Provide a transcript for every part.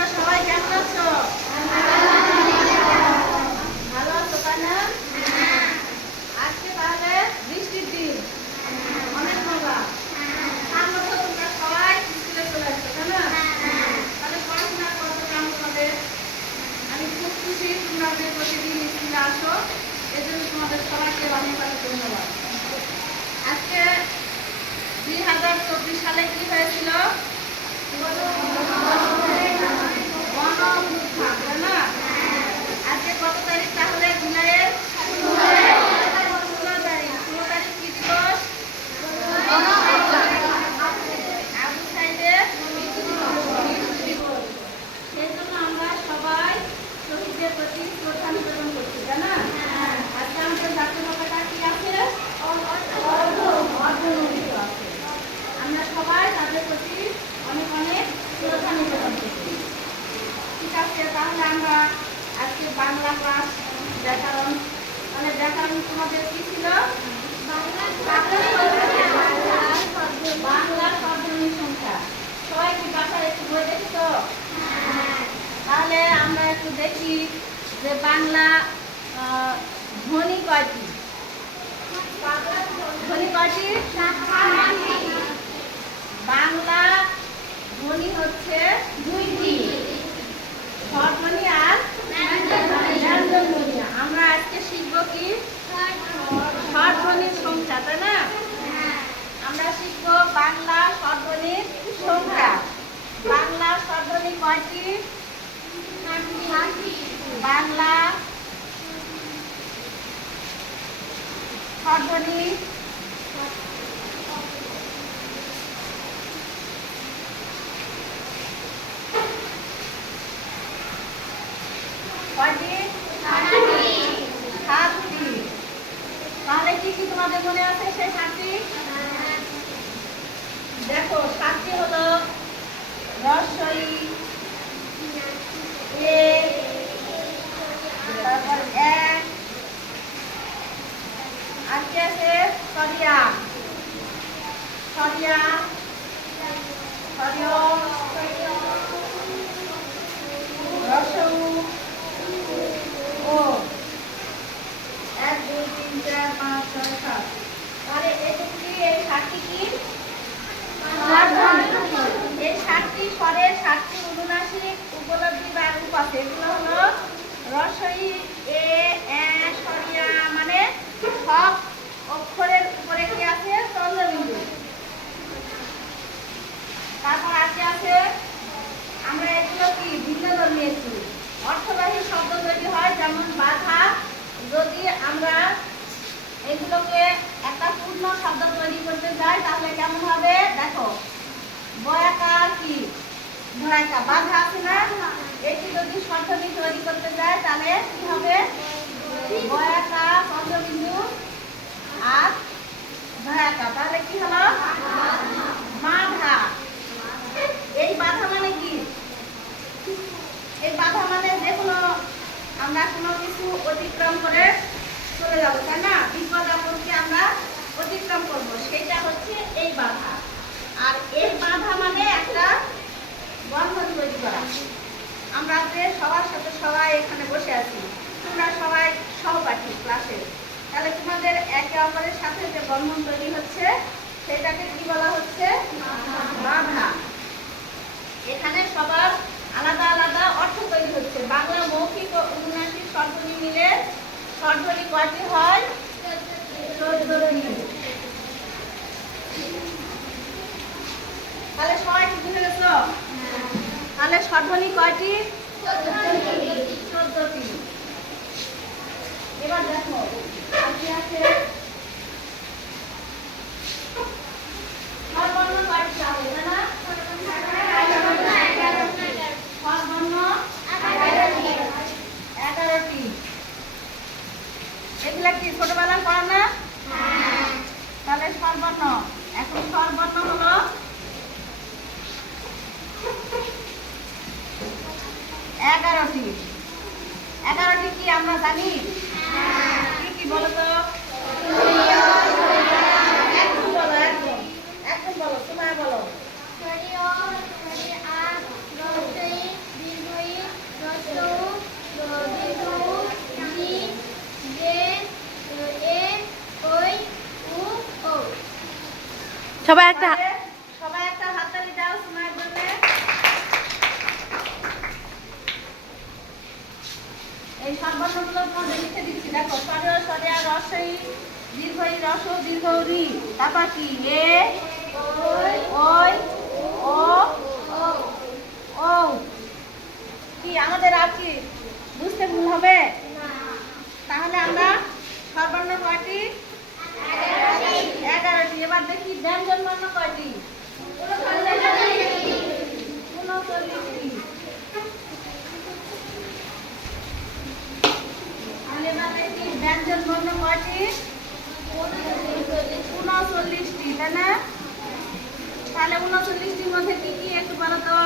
তোমরা সবাই কেমন আছো? ভালো আছো তাই না? আজকে তাহলে বৃষ্টির দিন, অনেক মজা। সামনে তো তোমরা সবাই স্কুলে চলে আসছো তাই না? তাহলে পড়াশোনা করতে কেমন তোমাদের? আমি খুব খুশি তোমরা যে প্রতিদিন স্কুলে আসো, এজন্য তোমাদের সবাইকে অনেক অনেক ধন্যবাদ। আজকে 2024 সালে কি হয়েছিল? আজকে কত তারিখ তাহলে? জুলাইয়ের 16 তারিখ। 16 তারিখ কি দিবস? আবু সাইদের মৃত্যু দিবস। সেই জন্য আমরা সবাই শহীদদের প্রতি শ্রদ্ধা নিবেদন করছি তাই না? আজকে আমাদের জাতীয় পতাকা কি আছে? অর্ধনমিত আছে। আমরা সবাই তাদের প্রতি অনেক অনেক শ্রদ্ধা নিবেদন করছি। ঠিক আছে, তাহলে আমরা আজকে বাংলা ক্লাস ব্যাকরণ, তাহলে ব্যাকরণ তোমাদের কি ছিল? বাংলা শব্দনীর সংখ্যা। সবাই কি বাসায় একটু বই দেখছো? তাহলে আমরা একটু দেখি যে বাংলা ধ্বনি কয়টি? ধ্বনি কয়টি? বাংলা ধ্বনি হচ্ছে দুইটি, স্বরধ্বনি আর ব্যঞ্জন ধ্বনি। আমরা আজকে শিখব কি? স্বরধ্বনির সংখ্যা তাই না? আমরা শিখব বাংলা স্বরধ্বনির সংখ্যা। বাংলা স্বরধ্বনি কয়টি? বাংলা স্বরধ্বনি কয়টি? 7টি। তাহলে কি কি তোমাদের মনে আছে সেই 7টি? দেখো 7টি হলো রস্বই, এ, তারপর এক, আর কি আছে? সরিয়া, সরিয়া, সরিয়, রসউ, ও। 1 2 3 4 5 6 7। তাহলে এগুলি এই 7টি কি? এই 7টি স্বরের 7টি অনুনাসিক উপলব্ধি বা রূপ আছে। এগুলো হলো রস্বই, এ, সরিয়া, মানে সব অক্ষরের উপরে কি আছে? চন্দ্রবিন্দু। তারপর আজকে আছে, আমরা এগুলো কি ভিন্ন ধর্ম নিয়েছি। অর্থবাহী শব্দ যদি হয়, যেমন বাধা, যদি আমরা এগুলোকে একটা পূর্ণ শব্দ তৈরি করতে যাই তাহলে কেমন হবে? দেখো বয়াকার কি? ভয়াকা, বাধা আছে না? এটি যদি স্বরধ্বনি তৈরি করতে যায় তাহলে কি হবে? বয়াকা, চন্দ্রবিন্দু আর ভয়াকা। তাহলে কি হলো? বাধা। এই বাধা মানে কি? এই বাধা মানে যে কোনো আমরা কোনো কিছু অতিক্রম করে চলে যাব তাই না? বিপদ আপদকে আমরা অতিক্রম করব, সেটা হচ্ছে এই বাধা। আর এই বাধা মানে একটা বন্ধন তৈরি করা। আমরা যে সবার সাথে সবাই এখানে বসে আছি, তোমরা সবাই সহপাঠী ক্লাসে, তাহলে তোমাদের একে অপরের সাথে যে বন্ধন তৈরি হচ্ছে সেটাকে কি বলা হচ্ছে? বাধা। এখানে সবার আলাদা আলাদা অর্থ তৈরি হচ্ছে। বাংলা মৌখিক ও অনুনাসিক স্বরধ্বনি মিলে স্বরধ্বনি কয়টি হয়? 14টি। তাহলে সবাই কি বুঝে গেছো? তাহলে স্বরধ্বনি কয়টি? 14টি। এবার দেখো আজকে আছে স্বরবর্ণ কয়টি হবে না? স্বরবর্ণ 11টি। এগুলা কি ছোটবেলায় পড়া না? তাহলে স্বরবর্ণ, এখন স্বরবর্ণ হলো 11টি। 11টি কি আমরা জানি? কি কি বলো তো? একদম বলো, একদম একদম বলো, তোমায় বলো। সবাই একটা হাততালি দাও সুমাইয়ের জন্য। এই সর্বর্ণগুলো মধ্যে লিখে দিচ্ছি, দেখো সরিয়া সরিয়া রসই দীর্ঘই রস দীর্ঘ রি, তারপর কি এ ওই ও ও কি আমাদের আর কি বুঝতে ভুল হবে? তাহলে আমরা সর্বর্ণ কয়টি? 11টি। এবার দেখি ব্যঞ্জন বর্ণ কয়টি? 39টি। তাহলে এবার দেখি ব্যঞ্জন বর্ণ কয়টি? 39টি, তাই না? তাহলে 39টির মধ্যে কি কি একটু বলো তো?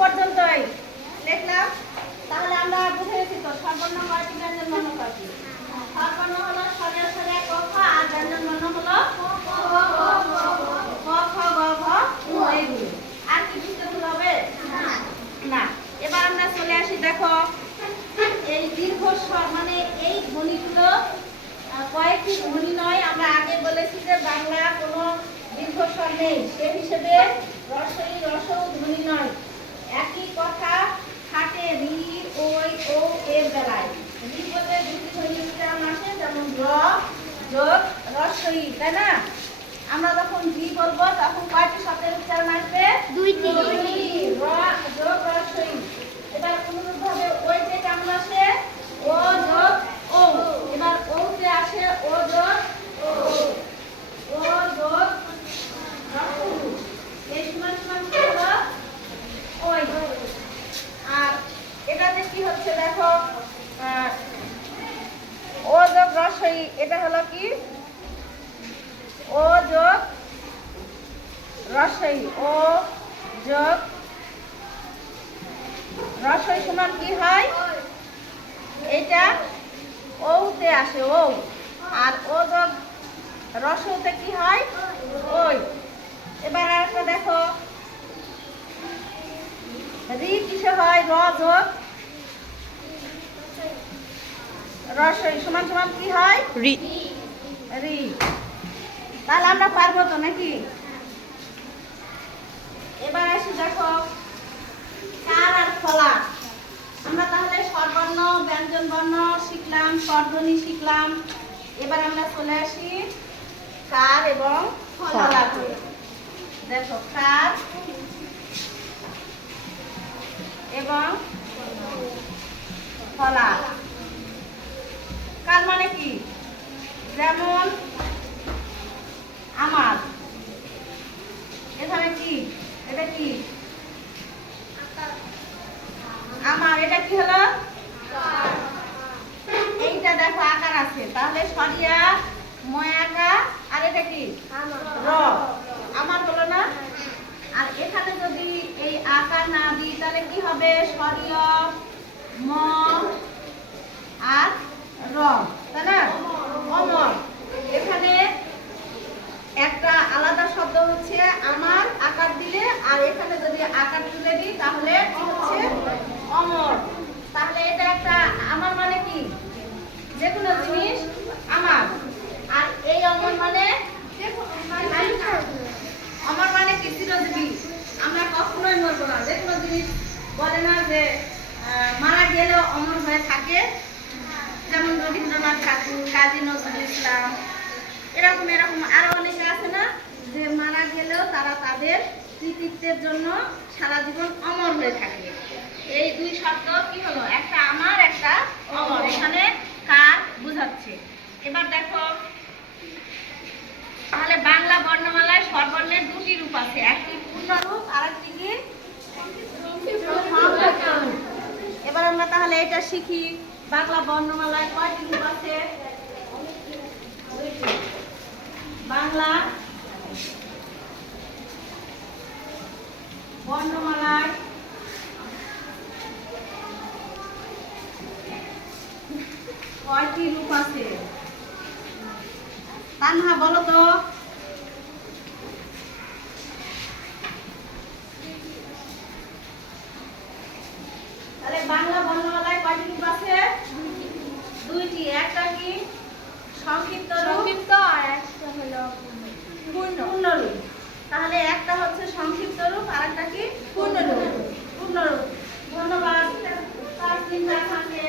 পর্যন্তই লিখলাম। তাহলে আমরা বুঝে গেছি তো সর্বর্ণ কয়টি, ব্যঞ্জন বর্ণ কয়টি? সর্বর্ণ হলো সরিয়া সরিয়া ক খ, আর ব্যঞ্জন বর্ণ হলো ক খ গ ঘ এইগুলো। আর কি বুঝতে ভুল হবে? না। এবার আমরা চলে আসি, দেখো এই দীর্ঘস্বর মানে এই ধ্বনিগুলো কয়েকটি ধ্বনি নয়। আমরা আগে বলেছি যে বাংলা কোনো দীর্ঘস্বর নেই, সে হিসেবে রসই রসও ধ্বনি নয়। একই কথা খাটে রি ওই ও এর বেলায়। রি বলতে দুটি ধ্বনি উচ্চারণ আসে, যেমন র যোগ রসই, তাই না? আমরা যখন রি বলবো তখন কয়টি শব্দের উচ্চারণ আসবে? দুইটি। র যোগ রসই। এবার অনুরূপভাবে ওইতে কেমন আসে? ও যোগ ও। এবার ওতে আসে ও যোগ ও যোগ রসউ। এই সমান সমান কি হলো? ওই। আর এটাতে কি হচ্ছে দেখো, ও যোগ রসই, এটা হলো কি? ও যোগ রসই, ও যোগ রসই সমান কি হয়? এটা ওতে আসে ও, আর ও যোগ রসউতে কি হয়? ওই। এবার আরেকটা দেখো, রি কিসে হয়? র যোগ রসই সমান সমান কি হয়? রি। রি। তাহলে আমরা পারবো তো নাকি? এবার আসি দেখো কার আর ফলা। আমরা তাহলে স্বরবর্ণ ব্যঞ্জন বর্ণ শিখলাম, স্বরধ্বনি শিখলাম। এবার আমরা চলে আসি কার এবং ফলাতে। দেখো কার এবং ফলা। কার মানে কি? যেমন আমার, এখানে কি? এটা কি? আমার। এটা কি হলো? এইটা দেখো আকার আছে, তাহলে সরিয়া ময়াকা, আর এটা কি? র। আমার হলো না? আর এখানে যদি এই আকার না দিই তাহলে কি হবে? সরিয়া ম আর র, তাই না? অমর। এখানে একটা আলাদা শব্দ হচ্ছে আমার আকার দিলে, আর এখানে যদি আকার তুলে দিই তাহলে কি হচ্ছে? অমর। তাহলে এটা একটা আমার মানে কি? যে কোনো জিনিস আমার। আর এই অমর মানে অমর মানে কি? চিরজীবী। আমরা কখনোই মরবো না। যে কোনো জিনিস বলে না যে মারা গেলেও অমর হয়ে থাকে, যেমন রবীন্দ্রনাথ ঠাকুর, কাজী নজরুল ইসলাম, এরকম এরকম আরো অনেকে আছে না, যে মারা গেলেও তারা তাদের কৃতিত্বের জন্য সারা জীবন অমর হয়ে থাকে। এই দুই শব্দ কি হলো? একটা আমার, একটা অমর। এখানে কার বুঝাচ্ছে। এবার দেখো তাহলে বাংলা বর্ণমালায় স্বরবর্ণের দুটি রূপ আছে, একটি পূর্ণ রূপ আর একটি কি? এবার আমরা তাহলে এটা শিখি, বাংলা বর্ণমালায় কয়টি রূপ আছে? বাংলা বর্ণমালায় কয়টি রূপ আছে? তানহা বলো তো। তিনটা থাকে,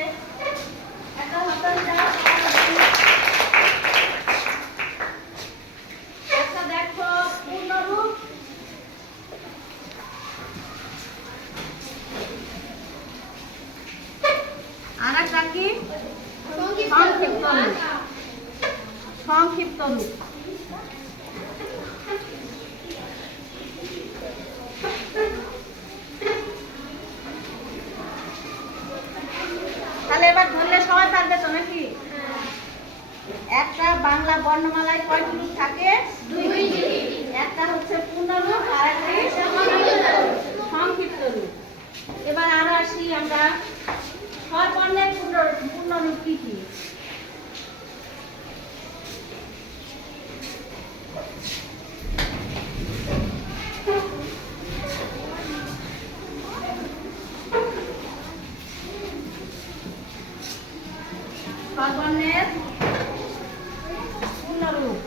একটা হাতের দাও, একটা দেখো পূর্ণরূপ, আর একটা কি সংক্ষিপ্ত রূপ। সংক্ষিপ্ত রূপ। তাহলে এবার ধরলে সবাই পারবে তো নাকি? একটা বাংলা বর্ণমালায় কয়টি রূপ থাকে? দুইটি। একটা হচ্ছে পূর্ণরূপ আর একটি সংক্ষিপ্ত রূপ। এবার আরো আসি আমরা, স্বরবর্ণের পূর্ণরূপ কি কি? স্বরবর্ণের পূর্ণরূপ।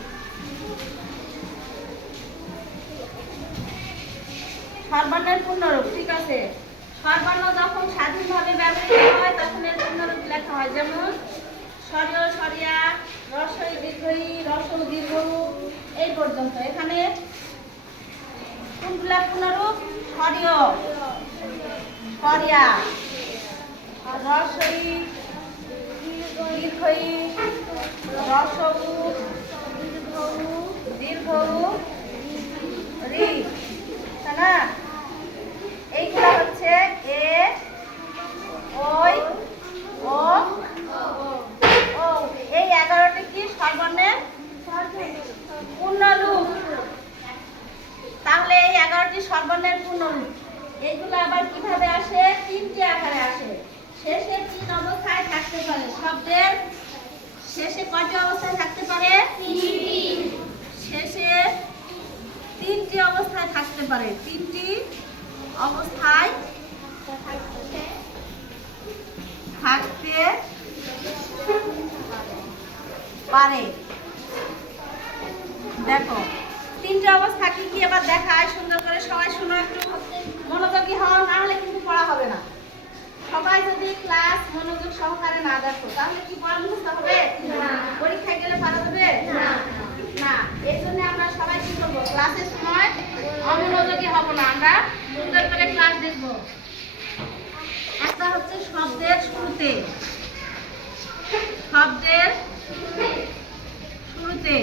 স্বরবর্ণের পূর্ণরূপ, ঠিক আছে। স্বরবর্ণ যখন স্বাধীনভাবে ব্যবহৃত হয় তখন এর পূর্ণরূপ লেখা হয়, যেমন স্বরীয়, স্বরিয়া, রস্বই, দীর্ঘই, রস্ব, দীর্ঘ, এই পর্যন্ত। এখানে কোনগুলা পূর্ণরূপ? স্বরীয়, স্বরিয়া, রস্বই, দীর্ঘই, রস্ব, দীর্ঘ, রি, তাই না? এইগুলা হচ্ছে এ, ওই, ও, ও। এই 11টি কি স্বরবর্ণের পূর্ণরূপ। তাহলে এই 11টি স্বরবর্ণের পূর্ণরূপ। এইগুলো আবার কিভাবে আসে? তিনটি আকারে আসে। শেষে 3 অবস্থায় থাকতে পারে। শব্দের শেষে কয়টি অবস্থায় থাকতে পারে? 3টি। শেষে 3টি অবস্থায় থাকতে পারে। 3টি অবস্থায় থাকতে পারে। দেখো 3টি অবস্থা কি কি এবার দেখায় সুন্দর করে, সবাই শুনো, একটু মনোযোগী হও, না হলে কিন্তু পড়া হবে না। সবাই যদি ক্লাস মনোযোগ সহকারে না দেখো তাহলে কি পড়া মুখস্থ হবে? না। পরীক্ষায় গেলে পারা যাবে? না। না, এই জন্য আমরা সবাই কি করবো? ক্লাসের সময় অমনোযোগী হব না, আমরা সুন্দর করে ক্লাস দেখবো। একটা হচ্ছে শব্দের শুরুতে, শব্দের শুরুতে।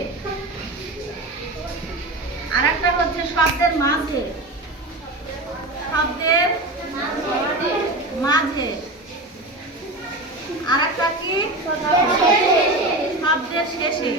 আর একটা হচ্ছে শব্দের মাঝে, শব্দের মাঝে। আর একটা কি? শব্দের শেষে।